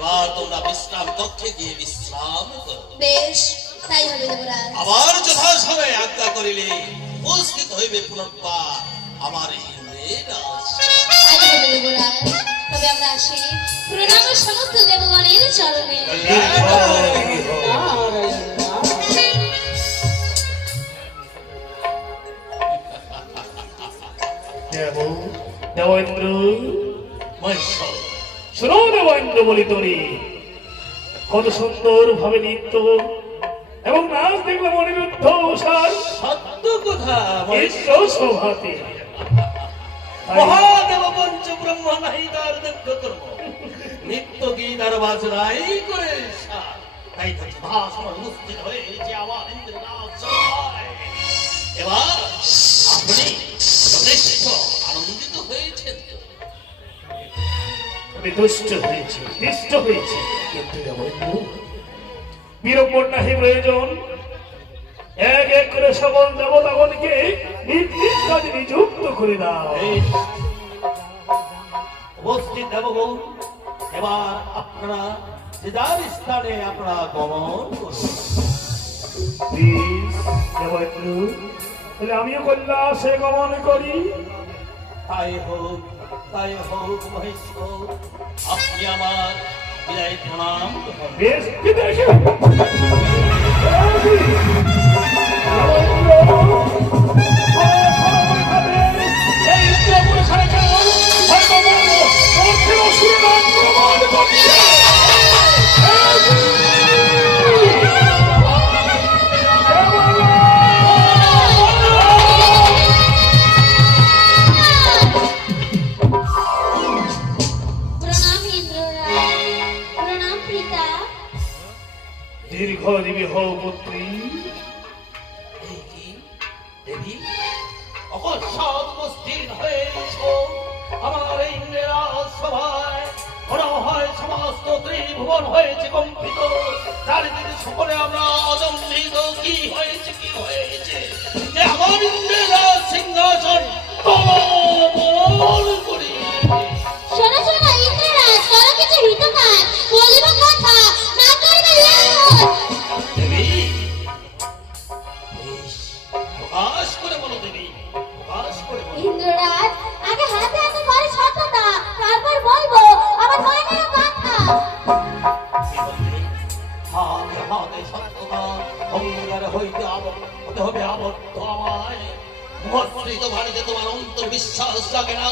এবার তোমরা বিশ্রাম কক্ষে গিয়ে বিশ্রাম করো। বেশ, তাই হবে দেবরাজ। আবার যথাসময়ে আজ্ঞা করিলে উপস্থিত হইবে পুনর্বার আমার ইন্দ্রের রাজ। তাই হবে দেবরাজ। তবে আমরা আসি প্রণাম সমস্ত দেবগণের চরণে। দেবেন্দ্র মহেশ্বর শোনো দেবেন্দ্র বলি তোরে কত সুন্দর ভাবে নৃত্য এবং নাচ দেখলে মনের উদ্ধসার সত্য কথা শোভাতে মহাদেব পঞ্চ ব্রহ্ম নাই তার দক্ষ কর্ম নিত্য গীত আর বাজনাই করে সার। তাই তো যথাসময় উপস্থিত হয়েছে আমার ইন্দ্রের রাজ সভায়। এবার আপনি যথেষ্ট আনন্দিত হয়েছেন তো? আমি দুষ্ট হয়েছি নিষ্ঠ হয়েছি কিন্তু দেবেন্দ্র বিড়ম্বন নাহি প্রয়োজন এক এক করে সকল দেবতাগণকে নির্দিষ্ট কাজে নিযুক্ত করে দাও। উপস্থিত দেবগণ এবার আপনারা যে যার স্থানে আপনারা গমন করুন। দেবেন্দ্র তাহলে আমিও কৈলাসে গমন করি। তাই হোক মহেশ্বর, আপনি আমার বিদায় প্রণাম করুন। বেশ কি দেখে প্রণাম ইন্দ্ররাজ, প্রণাম পিতা। দীর্ঘজীবী হও পুত্রী। এই কি দেবী অকস্মাৎ উপস্থিত হয়েছ আমার এই ইন্দ্রের সভায়? মনে হয় সমস্ত ত্রিভুবন হয়েছে কম্পিত, চারিদিকে সকলে আমরা অজম্বিত। কি হয়েছে যে আমার ইন্দ্রের সিংহাসন তলবল করি? শোনো শোনো ইন্দ্ররাজ, করো কিছু হিতকার, বলিব কথা, না করিবে লালন। দেবী বেশ, প্রকাশ করে বলো দেবী, প্রকাশ করে বলো। ইন্দ্ররাজ, আগে হাতে হাতে করে সত্যতা, তারপর বলবো আমার মনের কথা। কি বললে? হাতে হাতে সত্যতা অঙ্গীকার হতে হবে আবদ্ধ আমায়। মুহূর্তিত বাণীতে তোমার অন্তর বিশ্বাস জাগে না?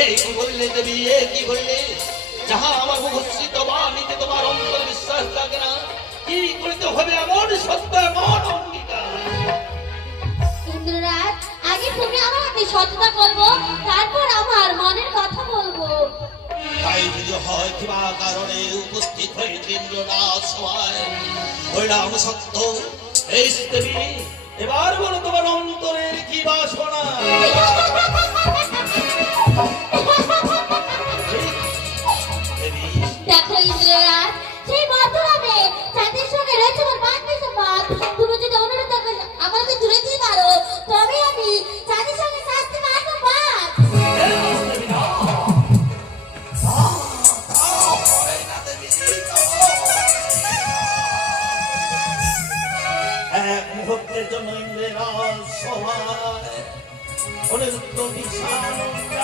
এই কি বললে দেবী, এ কি বললে? যাহা আমার মুহূর্তিত বাণীতে তোমার অন্তর বিশ্বাস জাগে না, কি করিতে হবে এমন সত্য এমন অঙ্গীকার? ইন্দ্ররাজ, আগে তুমি আমার হাতে সত্যতা করবো, তারপর আমার মনের কথা বলবো। তাই যদি হয় কিবা কারণে উপস্থিত হয়েছে ইন্দ্রনাথ সভায়, হইলাম সত্য। এই দেবী, এবার বলো তোমার অন্তরের কি বাসনা? দেবী দেখো ইন্দ্ররাজ, সেই মধ্যরাতে চাঁদের সঙ্গে রয়েছে আমার বান্ধবী পাত। তুমি যদি অনুরোধ আমাকে দূরে দিয়ে পারো, তবে আমি চাঁদের সঙ্গে সাজতে পারবো পাত। এক মুহূর্তের জন্য ইন্দ্রের সভায় অনিরুদ্ধ বিশাল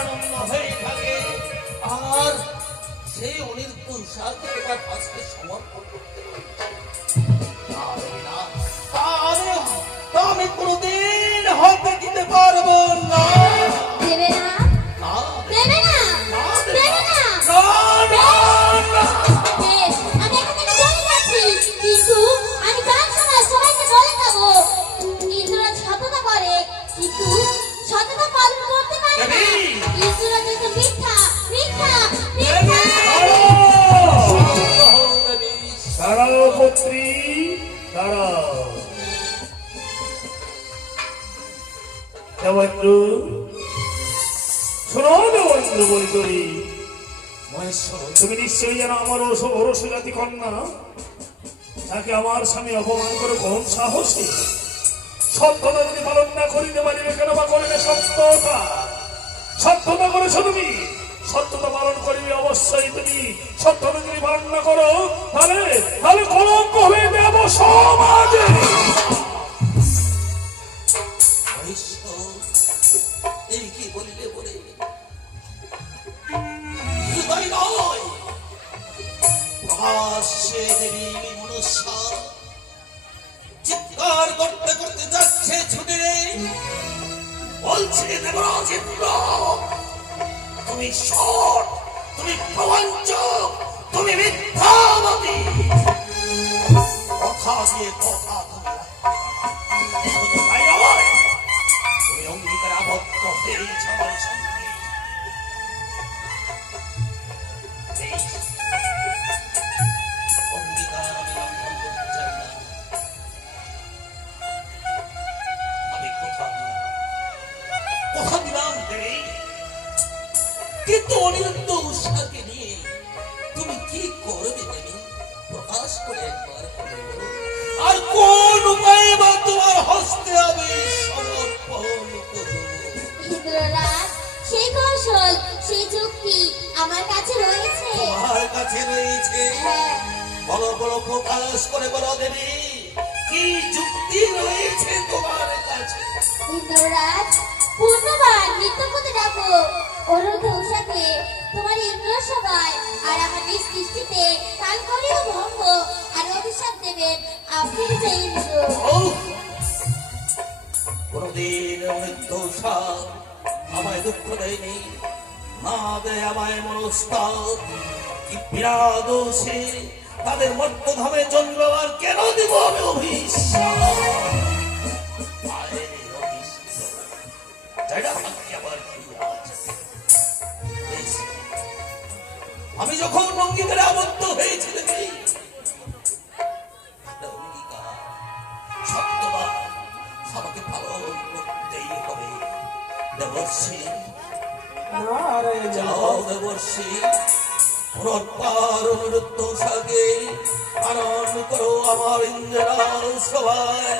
আনন্দ হয়ে থাকে, আর সেই অনিরুদ্ধ উৎসাহকে এবার আজকে সমর্পণ করতে আমি কোনদিন হতে দিতে পারবো না। দেবে না, না, দেবে না, দেবে না। বেশ, আমি এখান থেকে চলে যাচ্ছি, কিন্তু আমি যার সময় সবাইকে বলে যাবো ইন্দ্ররাজ সততা করে, কিন্তু সততা পালন করতে পারে না। ইন্দ্ররাজ তো মিথ্যা, মিথ্যা, মিথ্যা। দাঁড়াও পুত্রী দাঁড়াও। দেবেন্দ্র শোনো দেবেন্দ্র বলি তোরে, তুমি নিশ্চয়ই যেন আমার অরস জাতি কন্যা, তাকে আমার স্বামী অপমান করে কোন সাহসে? সত্যতা যদি পালন না করিতে পারিবে কেন বা করিবে সত্যতা? সত্যতা করেছো তুমি, সত্যতা পালন করবি অবশ্যই। তুমি সত্যতা যদি পালন না করো তাহলে তাহলে কলঙ্ক হয়ে দেব সমাজে। মহেশ্বর, এই কি বলিলে বলে? শুধু তাই নয়, প্রকাশ্যে দেবী মনসা চিৎকার করতে করতে যাচ্ছে ছুটে, বলছে দেবরাজ ইন্দ্র, তুমি সৎ, তুমি প্রবঞ্চক, তুমি মিথ্যাবাদী। কথা দিয়ে কথা তুমি শুধু তাই নয়, তুমি অঙ্গীকারে আবদ্ধ হয়েছ আমার সঙ্গে। এই অঙ্গীকার আমি লঙ্ঘন করতে চাই না। আমি কথা দিলাম দেবী, কিন্তু অনিরুদ্ধ উষাকে নিয়ে তুমি কি করবে দেবী? প্রকাশ করে একবার বলো। আর কোন উপায়ে বা তোমার হস্তে আমি সমর্পণ করব? ইন্দ্ররাজ, সেই কৌশল, সেই যুক্তি আমার কাছে রয়েছে। তোমার কাছে রয়েছে? হ্যাঁ। বলো বলো, প্রকাশ করে বলো দেবী, কি যুক্তি রয়েছে তোমার কাছে? ইন্দ্ররাজ, পূর্ণবার নৃত্য করতে ডাকো অনুরোধ উষাকে তোমার ইন্দ্র সভায়, আর আমার নিজ দৃষ্টিতে কাল করেও ভঙ্গ আর অভিশাপ দেবেন আপনি যে ইন্দ্র। কোনদিন মৃত্যু আমায় দুঃখ দেয়নি, না দেয় আমায় মনস্তাপ। কি বিরাদোষে তাদের মর্তধামে জন্ম, আর কেন দিব আমি অভিশাপ? আয় অভিশাপ, জায়গা থাকতে আবার কি আছে? বেশ, আমি যখন অঙ্গীকারে আবদ্ধ হয়েছি দেখি, অঙ্গীকার সত্যবান আমাকে পালন করতেই হবে। দেবর্ষি, যাও দেবর্ষি, পুনর্বার অনুরুদ্ধ সাগে আনন্দ করো আমার ইন্দ্রাল সভায়।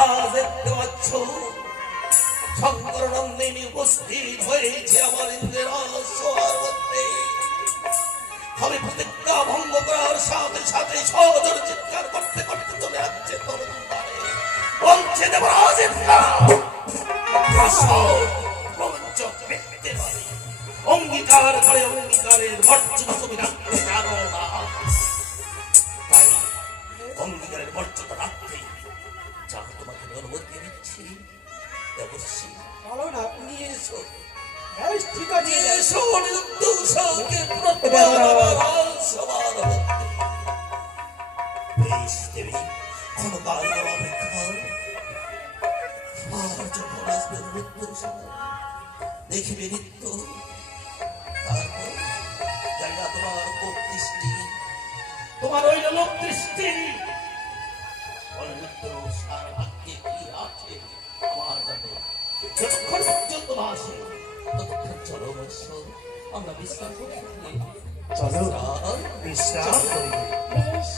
আজ দেখতে পাচ্ছ শঙ্কর নন্দিনী উপস্থিত হয়েছে আমার ইন্দ্রাল সভার মধ্যে। আমি প্রতিজ্ঞা ভঙ্গ করার সাথে সাথে সজোর চিৎকার করতে করতে চলে যাচ্ছে তরুণ দ্বারে, বলছে দেবরাজ ইন্দ্র, প্রবঞ্চক মিথ্যে বলে, অঙ্গীকার করে অঙ্গীকারের মর্যাদা তুমি রাখতে জানো না। তাই অঙ্গীকারের মর্যাদা রাখতে যা তোমাকে অনুমতি দিচ্ছি। দেবর্ষি, ভালো না নিয়ে এসো, বেশ ঠিক আছে নিয়ে এসো অনিরুদ্ধ উষাকে প্রত্যেক আমার সবার মধ্যে। বেশ দেবী, ক্ষণকাল অপেক্ষা, আর যখন আসবে অনিরুদ্ধ উষা, দেখবে নিত্য, তারপর জায়গা তোমার উপর দৃষ্টি, তোমার ওই লোক দৃষ্টি। অনিরুদ্ধ উষার ভাগ্যে কি আছে আমার জানে। যতক্ষণ পর্যন্ত না আসে ততক্ষণ চলো বৎস, আমরা বিশ্রাম করি। চলো বিশ্রাম করি। বেশ।